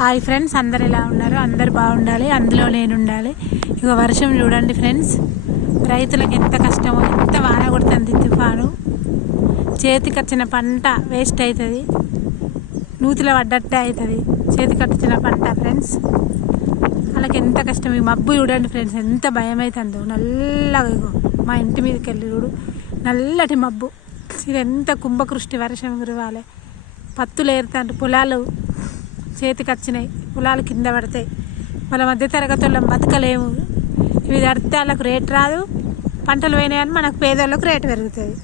Hi friends అందరు ఎలా ఉన్నారు? అందరు బాగుండాలి అందులో నేను ఉండాలి ఇక వర్షం చూడండి ఫ్రెండ్స్. రైతులకు ఎంత కష్టమో ఎంత వాన కొడుతుంది తుఫాను. చేతికి వచ్చిన పంట వేస్ట్ అవుతుంది. నూతిలో పడ్డట్టే అవుతుంది. చేతికి వచ్చిన పంట ఫ్రెండ్స్. వాళ్ళకి ఎంత కష్టం ఈ మబ్బు చూడండి ఫ్రెండ్స్. ఎంత భయం అవుతుందో నల్లగా ఇగో మా ఇంటి మీదకి వెళ్ళి చూడు. నల్లటి మబ్బు. ఇది ఎంత కుంభకృష్టి వర్షం కురవాలి. పత్తులు ఏరుతాండ్రు పొలాలు చేతికి వచ్చినాయి పొలాలు కింద పడతాయి. మన మధ్య తరగతి వాళ్ళం బతకలేము. ఇవి తడితే వాళ్ళకు రేటు రాదు. పంటలు పోయినాయని మనకు పేదోళ్ళకు రేటు పెరుగుతుంది.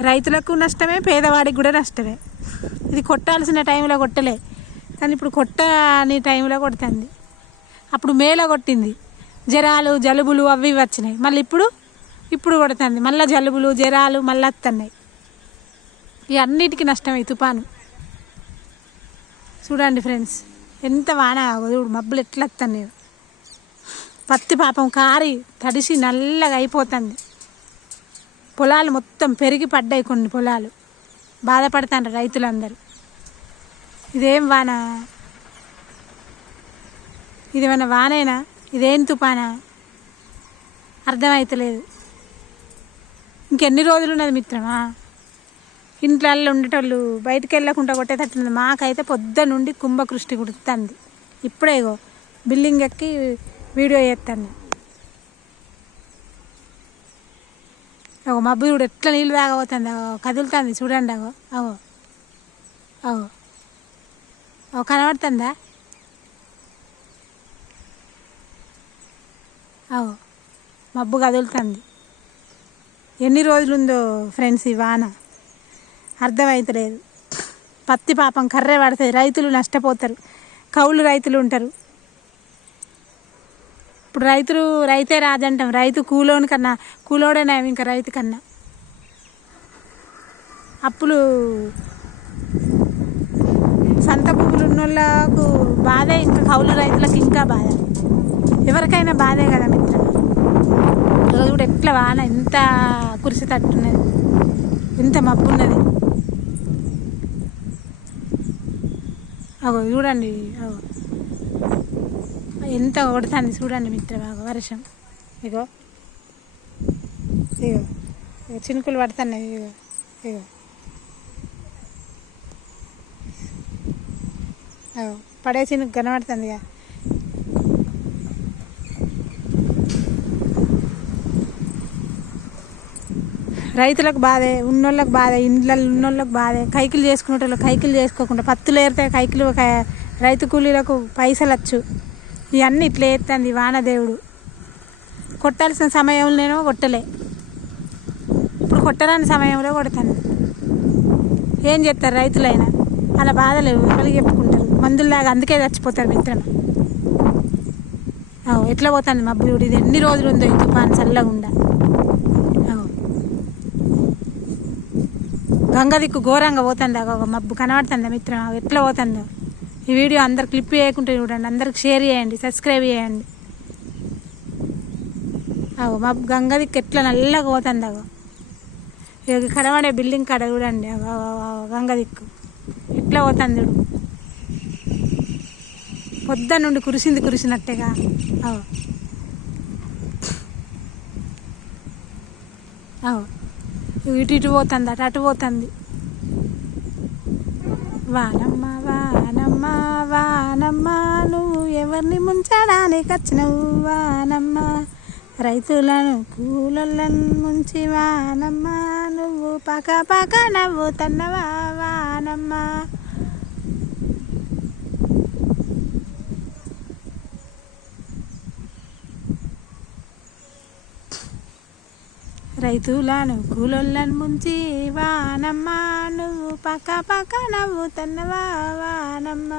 రైతులకు నష్టమే పేదవాడికి కూడా నష్టమే. ఇది కొట్టాల్సిన టైంలో కొట్టలే. కానీ ఇప్పుడు కొట్టని టైంలో కొడుతుంది. అప్పుడు మేలో కొట్టింది. జ్వరాలు జలుబులు అవి ఇవి వచ్చినాయి. మళ్ళీ ఇప్పుడు ఇప్పుడు కొడుతుంది. మళ్ళీ జలుబులు జ్వరాలు మళ్ళీ వస్తున్నాయి ఇవి అన్నిటికీ నష్టమే తుపాను. తుఫాను చూడండి ఫ్రెండ్స్ ఎంత వాన చూడు మబ్బులు ఎట్లా వస్తున్నాయి. పత్తి పాపం కారి తడిసి నల్లగా అయిపోతుంది. పొలాలు మొత్తం పెరిగి పడ్డాయి కొన్ని పొలాలు. బాధపడతాను రైతులందరూ. ఇదేం వాన? ఇదేమైనా వానేనా? ఇదేం తుపానా? అర్థమవుతలేదు ఇంకెన్ని రోజులు ఉన్నది మిత్రమా? ఇంట్లల్లో ఉండేటోళ్ళు బయటకు వెళ్ళకుండా కొట్టేటట్టుంది. మాకైతే పొద్దు నుండి కుంభకృష్టి కుడుతుంది. ఇప్పుడే ఇగో బిల్డింగ్ ఎక్కి వీడియో చేస్తాను. అగో మబ్బు చూడు ఎట్లా నీళ్ళు తాగబోతుంది. అగో కదులుతుంది చూడండి అగో. అగో. అగో. అగో కనబడుతుందా? అగో. మబ్బు కదులుతుంది. ఎన్ని రోజులుందో ఫ్రెండ్స్ ఈ వాన. అర్థమవుతలేదు పత్తి పాపం కర్రే పడుతుంది రైతులు నష్టపోతారు. కౌలు రైతులు ఉంటారు. ఇప్పుడు రైతులు రైతే రాదంటాం. రైతు కూలోని కన్నా కూలోడనే ఇంకా రైతు కన్నా. అప్పులు సంత భూములు ఉన్నోళ్ళకు బాధే ఇంకా కౌలు రైతులకు ఇంకా బాధ. ఎవరికైనా బాధే కదా మిత్రం. రోజు కూడా ఎట్లా వాన ఎంత కురిసి తట్టున్నది ఎంత మబ్బున్నది. అగో చూడండి అగో. ఎంత కొడుతుంది చూడండి మిత్రబాగా వర్షం. ఇగో. ఇగో. ఇగో చినుకులు పడుతున్నాయి ఇగో. ఇగో. అగో పడే చినుకు కనబడుతుంది ఇక రైతులకు బాధే ఉన్నోళ్ళకి బాధే ఇండ్లలో ఉన్నోళ్ళకి బాధే. కైకిలు చేసుకునేటోళ్ళు కైకిలు చేసుకోకుండా పత్తులు ఏరితే కైకిలు క- రైతు కూలీలకు పైసలు వచ్చు ఇవన్నీ ఇట్లా ఎత్తుంది వానదేవుడు కొట్టాల్సిన సమయంలోనేమో కొట్టలే. ఇప్పుడు కొట్టరాని సమయంలో కొడతాను. ఏం చేస్తారు రైతులైనా? అలా బాధలు ఎవరికి చెప్పుకుంటారు. మందుల్లాగా అందుకే చచ్చిపోతారు మిత్రమ? ఎట్లా పోతుంది మబ్బు చూడు. ఇది ఎన్ని రోజులు ఉందో ఈ తుఫాన్ చల్లగుండా అవు గంగ దిక్కు ఘోరంగా పోతుంది ఒక మబ్బు కనబడుతుందా మిత్రం. ఎట్లా పోతుందో. ఈ వీడియో అందరు క్లిప్ చేయకుంటే చూడండి. అందరికి షేర్ చేయండి. సబ్స్క్రైబ్ చేయండి. అగో మబ్బు గంగ దిక్కు ఎట్లా నల్లగా పోతుంది అగో ఇక కనబడే బిల్డింగ్ కాడ చూడండి. గంగ దిక్కు ఎట్లా పోతుంది చూడు. పొద్దున్న నుండి కురిసింది కురిసినట్టేగా. అవు అవు ఇటు ఇటు పోతుంది అటు అటు పోతుంది. వానమ్మ వానమ్మ వానమ్మ నువ్వు ఎవరిని ముంచడానికి వచ్చినవు? వానమ్మ రైతులను కూలలను ముంచి వానమ్మ నువ్వు పక పక నవ్వుతున్నవా వానమ్మ రైతులను కూలొల్లను ముంచి వానమ్మ నువ్వు పక్క పక్క నవ్వుతున్నవా? వానమ్మ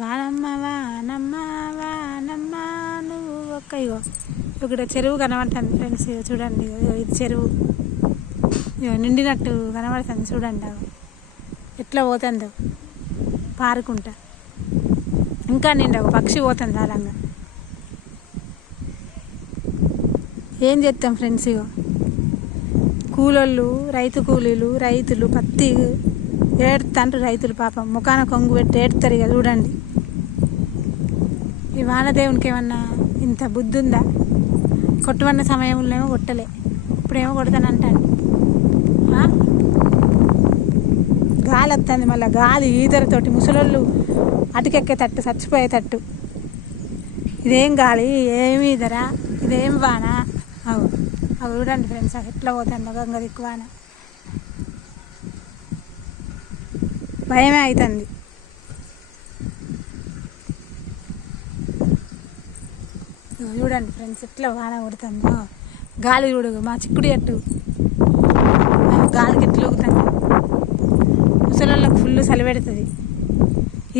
వానమ్మ వానమ్మ వానమ్మ నువ్వు ఒక్క ఇగో. ఇక్కడ చెరువు కనబడుతుంది ఫ్రెండ్స్ ఇగో చూడండి ఇగో ఇది చెరువు. ఇగో నిండినట్టు కనబడుతుంది చూడండి అవి ఎట్లా పోతుందో పారుకుంటా. ఇంకా నిండా ఒక పక్షి పోతుంది దారంగా ఏం చేస్తాం ఫ్రెండ్స్ ఇగో? కూలోళ్ళు రైతు కూలీలు రైతులు పత్తి ఏడుతాండ్రు రైతులు పాపం. ముఖాన కొంగు పెట్టి ఏడుతారు ఇక చూడండి. ఈ వానదేవునికి ఏమన్నా ఇంత బుద్ధి ఉందా కొట్టుబడిన సమయంలో ఏమో కొట్టలే. ఇప్పుడేమో కొడతానంటాను గాలి వస్తుంది మళ్ళీ గాలి ఈదరతోటి ముసలోళ్ళు అటుకెక్కే తట్టు చచ్చిపోయే తట్టు ఇదేం గాలి? ఏమి ఈదరా ఇదేం వాన? అవు అవి చూడండి ఫ్రెండ్స్ అవి ఎట్లా పోతాను గంగ దిక్కువాన. భయమే అవుతుంది చూడండి ఫ్రెండ్స్ ఎట్లా వాన కొడుతుందో. గాలి చూడు మా చిక్కుడు ఎట్టు గాలికి ఎట్లా ఊగుతుంది ముసలోళ్ళకి ఫుల్ చలి పెడుతుంది.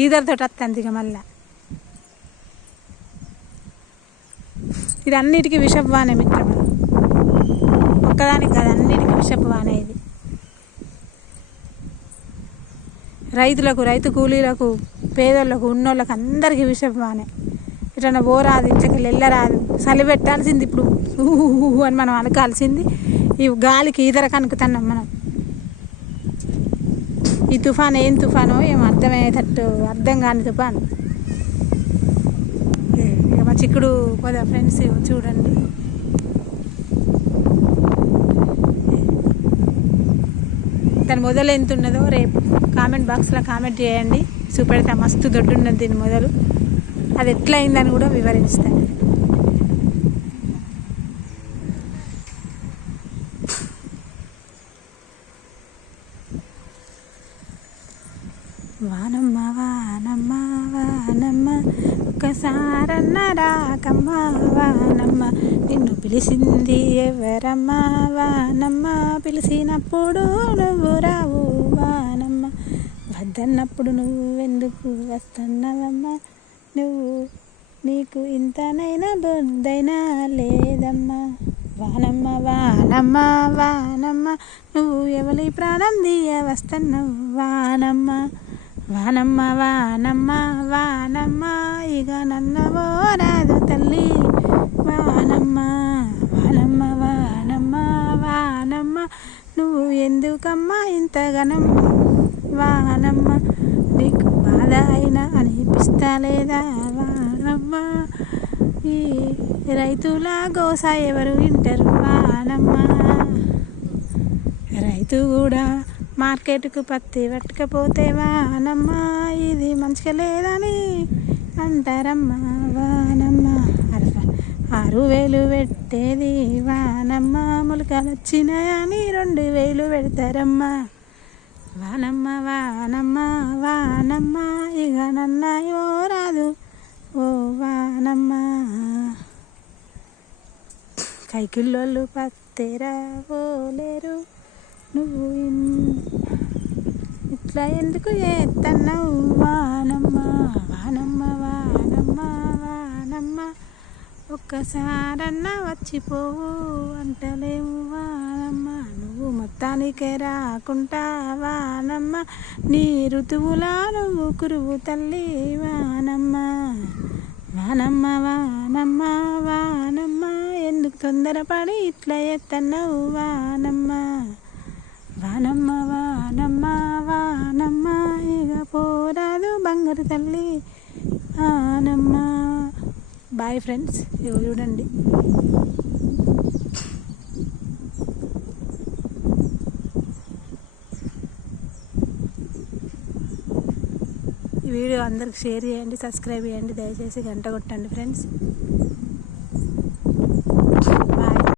ఈదరితో వస్తుంది ఇక మళ్ళా. ఇది అన్నిటికీ విషభవానే వానే మిత్రమా? ఒక్కదానికి కాదు అన్నిటికీ విషపు వానే ఇది. రైతులకు రైతు కూలీలకు పేదోళ్ళకు ఉన్నోళ్ళకు అందరికీ విషపు వానే. ఇట్లా పోరాదు ఇంట్లోకి వెళ్ళరాదు. చలి పెట్టాల్సింది ఇప్పుడు. ఊహు అని మనం అనకాల్సింది ఈ గాలికి ఈదర కనుకుతున్నాం మనం. ఈ తుఫాన్ ఏం తుఫానో ఏం అర్థమయ్యేటట్టు అర్థం కాని తుఫాన్. ఇక మా చిక్కుడు పోదా ఫ్రెండ్స్ చూడండి. దాని మొదలు ఎంత ఉన్నదో రేపు కామెంట్ బాక్స్లో కామెంట్ చేయండి. చూపెడతా మస్తు దొడ్డు ఉన్నది దీని మొదలు. అది ఎట్లా అయిందని కూడా వివరిస్తాను. వానమ్మ వానమ్మ వానమ్మ ఒకసారన్న రాకమ్మ వాన పిలిచింది ఎవరమ్మా? వానమ్మ పిలిచినప్పుడు నువ్వు రావు వానమ్మ. వద్దన్నప్పుడు నువ్వెందుకు వస్తున్నావమ్మా? నువ్వు నీకు ఇంతనైనా బుద్ధైనా లేదమ్మా. వానమ్మ వానమ్మ వానమ్మ నువ్వు ఎవరి ప్రాణం దియ వస్తున్నావు వానమ్మ. వానమ్మ వానమ్మ వానమ్మ ఇక నన్నవో రాదు తల్లి. వానమ్మ వానమ్మ వానమ్మ వానమ్మ నువ్వు ఎందుకమ్మా ఇంతగనం వానమ్మ నీకు బాధ అయినా అనిపిస్తా లేదా వానమ్మ ఈ రైతుల గోస ఎవరు వింటారు? వానమ్మ రైతు కూడా మార్కెట్కు పత్తి పట్టకపోతే వానమ్మ ఇది మంచిగా లేదని అంటారమ్మా వానమ్మ. ఆరు వేలు పెట్టేది వానమ్మ మొలకలు వచ్చినాయని రెండు వేలు పెడతారమ్మా. వానమ్మ వానమ్మ వానమ్మ ఇక నన్నాయో రాదు. ఓ వానమ్మ. కైకిల్లోళ్ళు పత్తేరా ఓలేరు నువ్వు ఇట్లా ఎందుకు చేస్తున్నావు వానమ్మా వానమ్మ వానమ్మ వానమ్మ ఒక్కసారన్నా వచ్చిపోవు అంటలేవు వానమ్మ. నువ్వు మొత్తానికే రాకుంటా వానమ్మ నీ ఋతువులా నువ్వు కురువు తల్లి వానమ్మ. వానమ్మ వానమ్మ వానమ్మ. ఎందుకు తొందరపడి ఇట్లా ఎత్తన్నావు వానమ్మ? వానమ్మ వానమ్మ వానమ్మ. ఇక పోరాదు బంగారు తల్లి వానమ్మ. బాయ్ ఫ్రెండ్స్ ఇవి చూడండి. ఈ వీడియో అందరికి షేర్ చేయండి సబ్స్క్రైబ్ చేయండి దయచేసి గంట కొట్టండి ఫ్రెండ్స్.